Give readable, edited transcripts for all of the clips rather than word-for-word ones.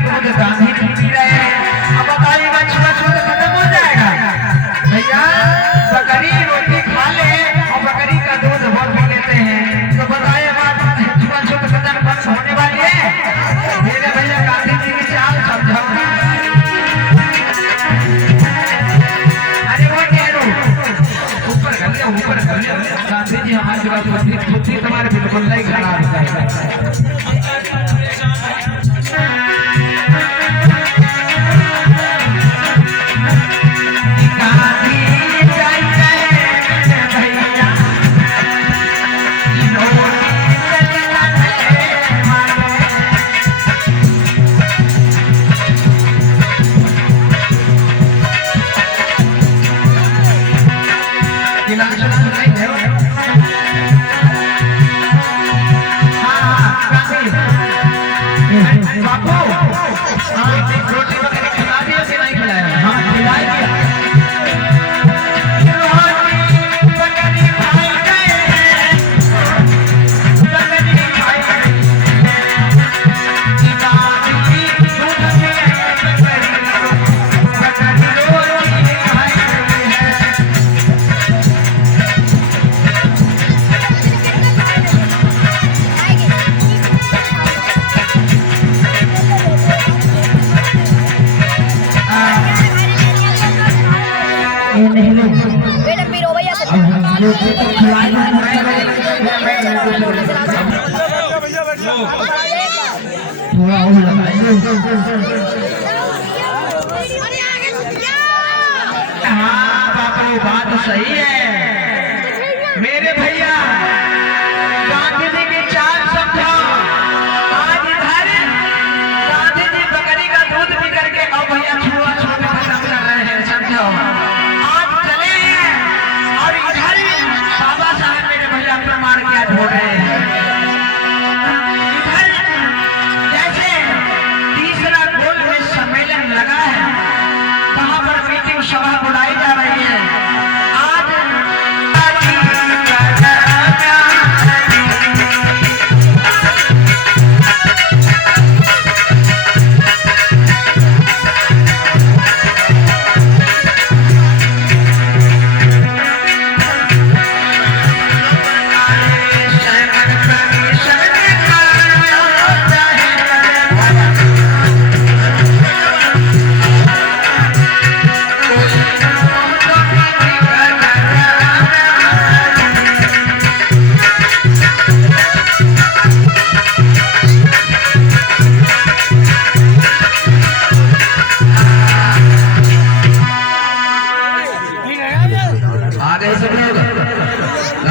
दूध Gandhi G P रहे हैं। अब बताइएगा छुआछूत खत्म हो जाएगा भैया? बकरी रोटी खा ले और बकरी का दूध वो पी लेते हैं, तो बताइए बात छुआछूत खत्म बंद होने वाली है? मेरे भैया गांधी जी की चाल समझाओ। अरे वो नेहरू ऊपर कर लिया गांधी जी हमारी बात बुद्धि तुम्हारे बिल्कुल नहीं खराब है। हाँ बापू बात सही है मेरे भैया। गांधी जी की चाल समझो। आज इधर गांधी जी बकरी का दूध पी करके और भैया छुआछूत खत्म कर रहे हैं, समझो। आज चले हैं और इधर बाबा साहब मेरे भैया प्रमाण क्या ढूंढ रहे हैं। इधर जैसे तीसरा गोल में सम्मेलन लगा है, वहां पर मीटिंग सभा बुलाई जा रही है।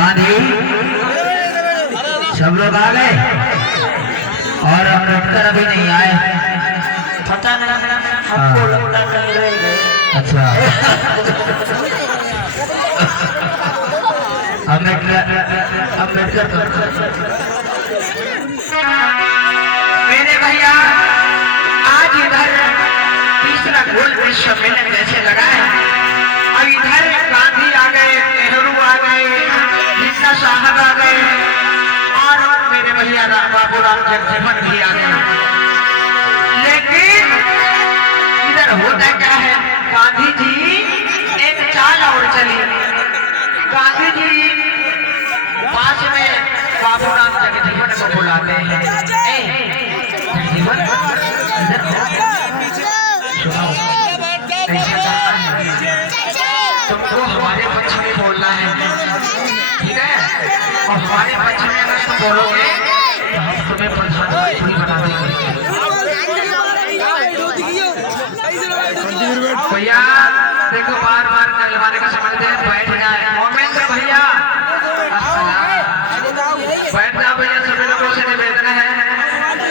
आज सब लोग आ गए और अम्बेडकर अभी नहीं आए। पता नहीं हमको लगता नहीं रह गए। अच्छा अम्बेडकर मेरे भैया आज इधर तीसरा गोल में सम्मेलन जैसे लगा है। अब इधर गांधी आ गए, नेहरू आ गए, जिन्ना साहब आ गए और मेरे भैया बाबूराम जगजीवन भी आ गए। लेकिन इधर होता क्या है, गांधी जी एक चाल और चली। गांधी जी पास में बाबूराम जगजीवन को बुलाते हैं। जगजीवन इधर सुनो, तुमको हमारे पक्ष में बोलना है, ठीक है? और हमारे पक्ष में अगर तुम बोलोगे तो हम तुम्हें प्रधानमंत्री बना देंगे। भैया देखो बार बार कहलवाने का समझते हैं, बैठ जाए मोमेंट भैया, बैठ जाओ भैया। सभी लोगों से निवेदन है,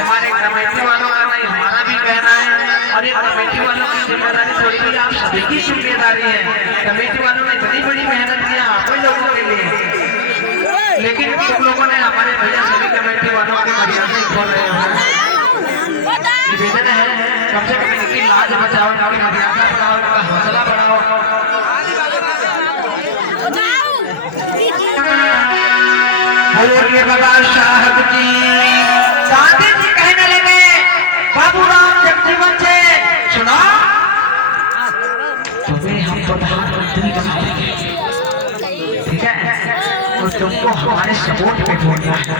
हमारे कमेटी वालों का नहीं हमारा भी कहना है। और ये कमेटी वालों की जिम्मेदारी थोड़ी भी आप सभी की जिम्मेदारी है। कमेटी वालों ने इतनी बड़ी मेहनत किया आप लोगों के लिए, लेकिन तुम लोगों ने हमारे भैया सभी कमेटी वालों को मर्यादा खोल रहे हो। निवेदन है कम से कम इनकी लाज बचाओ, इनकी मर्यादा बढ़ाओ, इनका हौसला बढ़ाओ। बोलिए बाबा साहब की। गांधी जी कहने लगे बाबूराम जगजीवन से सुना, तुम्हें हम प्रधानमंत्री बना देंगे, ठीक है? और तुमको हमारे सपोर्ट पे बोलना है।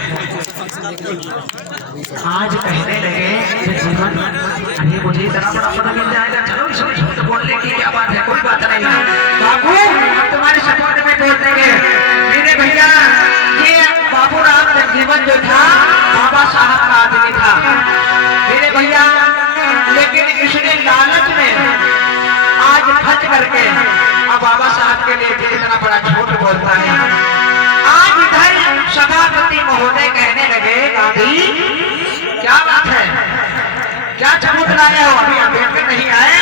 आज कहने लगे जगजीवन, अभी मुझे इतना बड़ा पता मिल जाएगा, चलो इसमें झूठ बोलने की क्या बात है, कोई बात नहीं है बाबू, हम तुम्हारे सपोर्ट में बोल देंगे। मेरे भैया ये बाबूराम जगजीवन जो था बाबा साहब का आदमी था मेरे भैया, लेकिन इसने लालच में आज खर्च करके अब बाबा साहब के लिए इतना बड़ा झूठ बोलता है। आज इधर सभापति महोदय कहने लगे, गांधी क्या बात है, क्या सबूत लाए हो, अभी अम्बेडकर नहीं आए?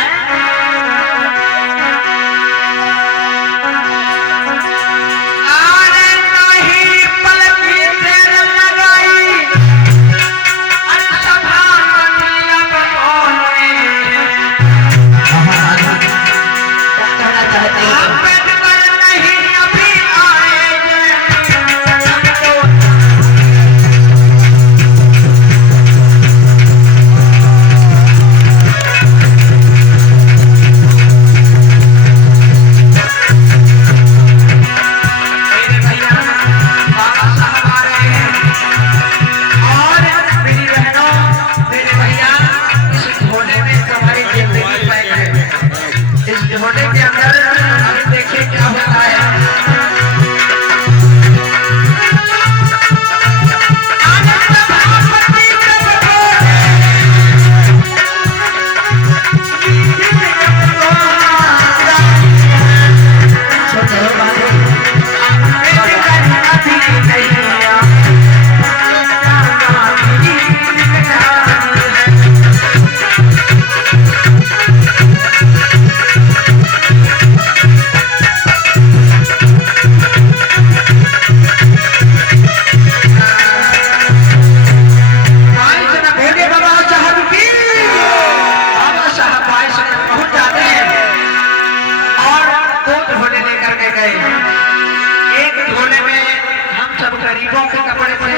गरीबों के कपड़े थे,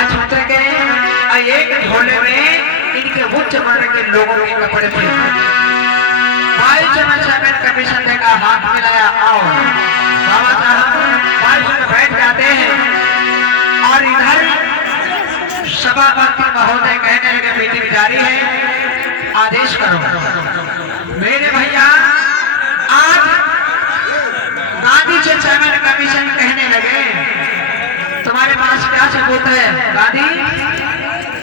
अछूते के, एक झोले में इनके उच्च वर्ण के लोगों के कपड़े थे। वाइस कमीशन ने कहा हाथ मिलाया, आओ बाबा साहब वाइस में बैठ जाते हैं। और इधर सभापति महोदय कहने लगे मीटिंग जारी है, आदेश करो। मेरे भैया आज गांधी से चेयरमैन कमीशन कहने लगे, तुम्हारे पास क्या सबूत है गांधी,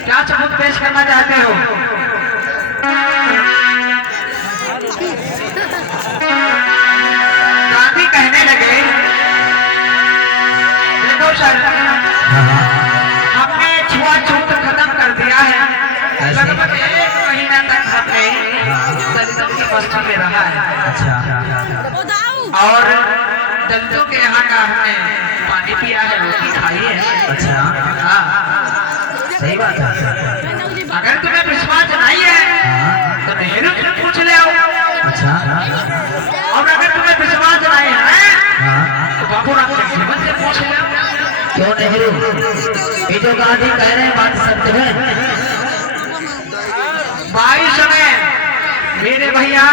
क्या सबूत पेश करना चाहते हो? गांधी कहने लगे, देखो सर, हमने छुआछूत खत्म कर दिया है, लगभग 1 महीना तक हमने दलितों की बस्ती में रहा है और दलितों के यहाँ का हमने पानी पिया है, रोटी खाई है। अच्छा, हाँ सही बात है। अगर तुम्हें विश्वास नहीं है तो नेहरू से पूछ ले आओ। अच्छा, और अगर तुम्हें विश्वास नहीं है तो बाबूराम जगजीवन से पूछ ले आओ। क्यों नेहरू, ये जो गांधी कह रहे हैं बात सत्य है? 22 में मेरे भैया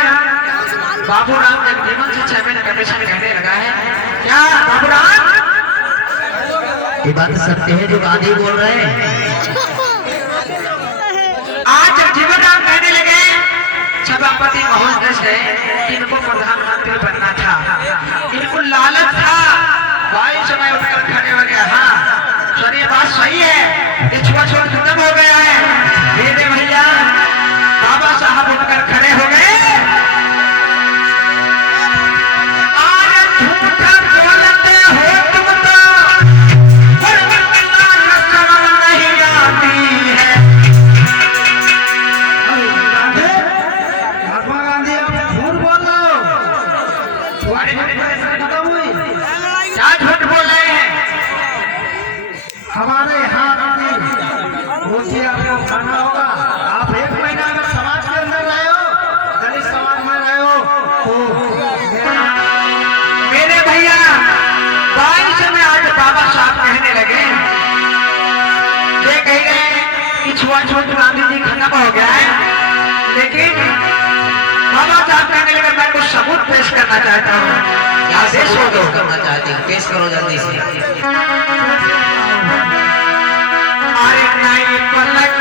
बाबूराम जगजीवन से चेयरमैन कमीशन कहने लगा है, क्या बाबूराम ये बात सत्य है जो गांधी बोल रहे हैं? आज जगजीवन राम कहने लगे सभापति महोदय से, इनको प्रधानमंत्री बनना था, इनको लालच था। 22 में उठकर खड़े हो गया, हाँ सर ये बात सही है, ये छुआछूत खत्म हो गया है। मेरे भैया बाबा साहब उठकर खड़े हो गए, हमारे यहाँ रोटी आपको खाना होगा। आप 1 महीना अगर समाज के अंदर रहे हो, दलित समाज में रहे हो, तो मेरे भैया 22 में आज बाबा साहब कहने लगे, ये कह रहे कि छुआछूत गांधी जी खत्म हो गया है, केस करना चाहती हूँ, केस करो जल्दी से। अरे नहीं पलक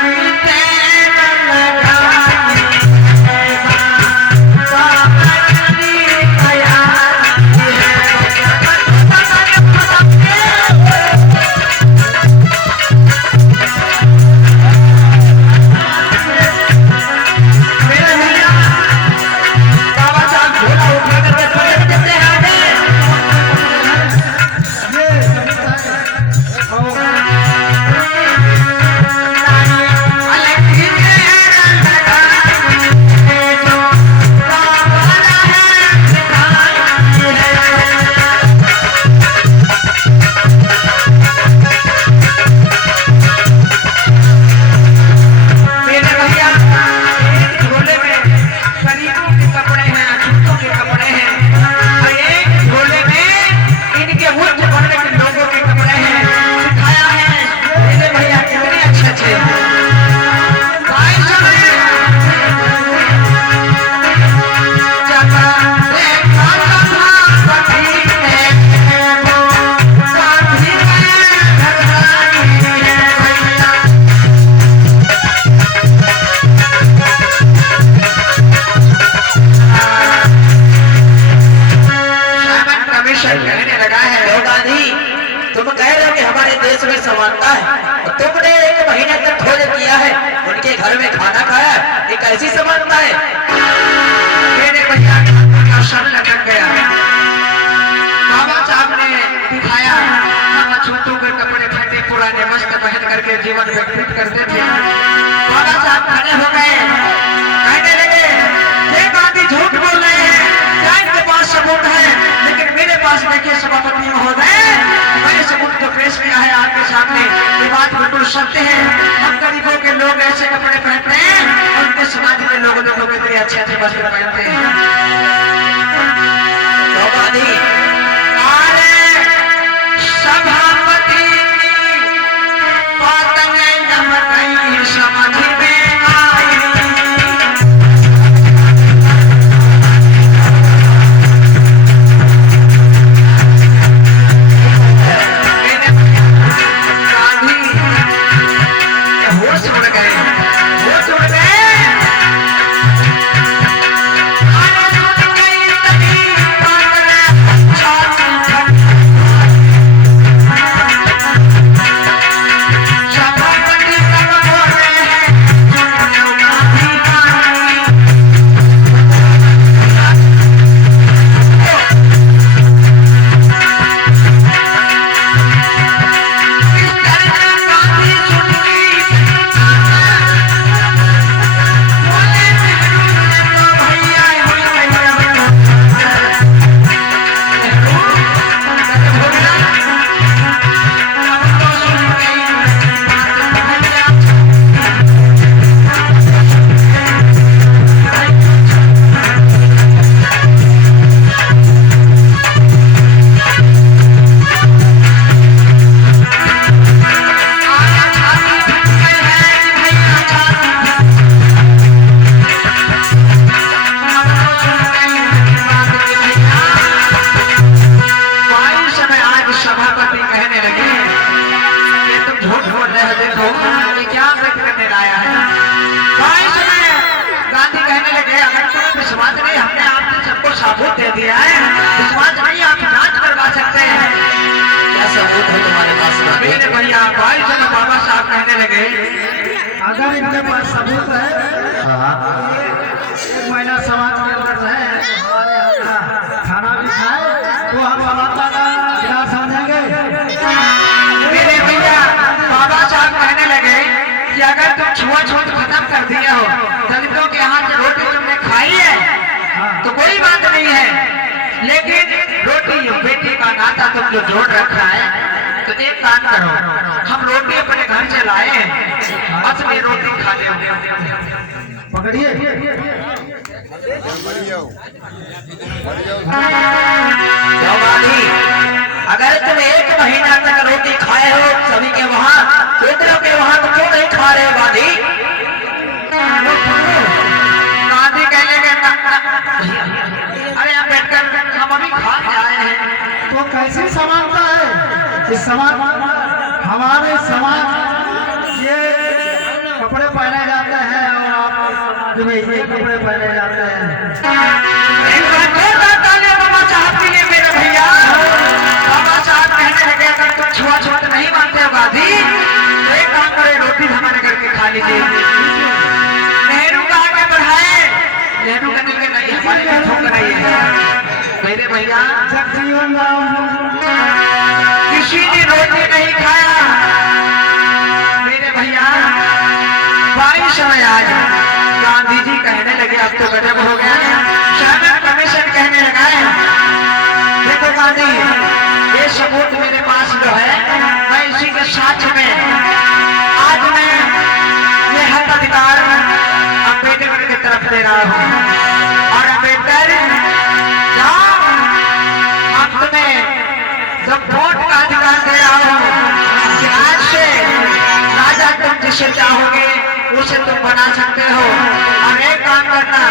कहने लगा है, गांधी तुम कह रहे हो कि हमारे देश में समानता है, और तुमने 1 महीने तक खोज किया है, उनके घर में खाना खाया, ये कैसी समानता है? मेरे भैया का सर लटक गया। बाबा साहब ने दिखाया छूतों के कपड़े फटे पुराने वस्त्र पहन करके जीवन व्यतीत करते थे। बाबा साहब खड़े हो गए, कहने लगे ये गांधी झूठ बोल रहे हैं, क्या इनके पास सबूत है? लेकिन मेरे पास देखिए सभापति महोदय, मैंने सबूत को पेश किया है आपके सामने। ये बात बिल्कुल सत्य है। हम गरीबों के लोग ऐसे कपड़े पहनते हैं और उनके समाज के लोग इतने अच्छे अच्छे वस्त्र पहनते हैं। तो गांधी सभापति की बात में जम गई समझ में आई। गांधी होश उड़ गए, होश उड़ गए। सबूत दे दिया है, विश्वास नहीं आप जांच करवा सकते हैं। क्या सबूत है तुम्हारे पास? मेरे भैया भाई चलो बाबा साहब कहने लगे, अगर इनके पास सबूत है, 1 महीना समाज के अंदर है, हमारे यहाँ का खाना भी खाए तो हम समानता का विकास समझेंगे। मेरे भैया बाबा साहब कहने लगे कि अगर तुम छुआछूत खत्म कर दिए हो, दलितों के हाथ से रोटी तुमने खाई है तो कोई बात नहीं है, लेकिन रोटी बेटी का नाता तुम जो जोड़ रखा है, तो एक काम करो, हम रोटी अपने घर से लाए, अपनी रोटी खा ले। पकड़िए अगर तुम 1 महीना तक रोटी खाए हो सभी के वहाँ, दूसरों के वहाँ तो क्यों नहीं खा रहे हो गांधी? गांधी कहने लगे अरे अम्बेडकर हम अभी खा के आए हैं। कैसी समानता है इस समाज हमारे समाज ये कपड़े पहने जाते हैं और आपके समाज में ये कपड़े पहने जाते हैं। बाबा साहब के लिए मेरे भैया बाबा साहब कहने लगे अगर तुम छुआछूत नहीं मानते हो गांधी तो एक काम करे रोटी हमारे घर के खा लीजिए। नेहरू का आगे बढ़ाए नेहरू का दिल नहीं हमारे घर ठोक रही है मेरे भैया जगजीवन राम किसी ने रोटी नहीं खाया मेरे भैया 22 समय आज गांधी जी कहने लगे अब तो गजब हो गया। शासन कमीशन कहने लगा है देखो गांधी ये सबूत मेरे पास जो है मैं इसी के साथ में आज मैं ये हक अधिकार अम्बेडकर की तरफ दे रहा हूँ और अम्बेडकर अंत में जब वोट का अधिकार दे रहा हूँ कि आज से राजा तुम जिसे चाहोगे उसे तुम बना सकते हो और एक काम करना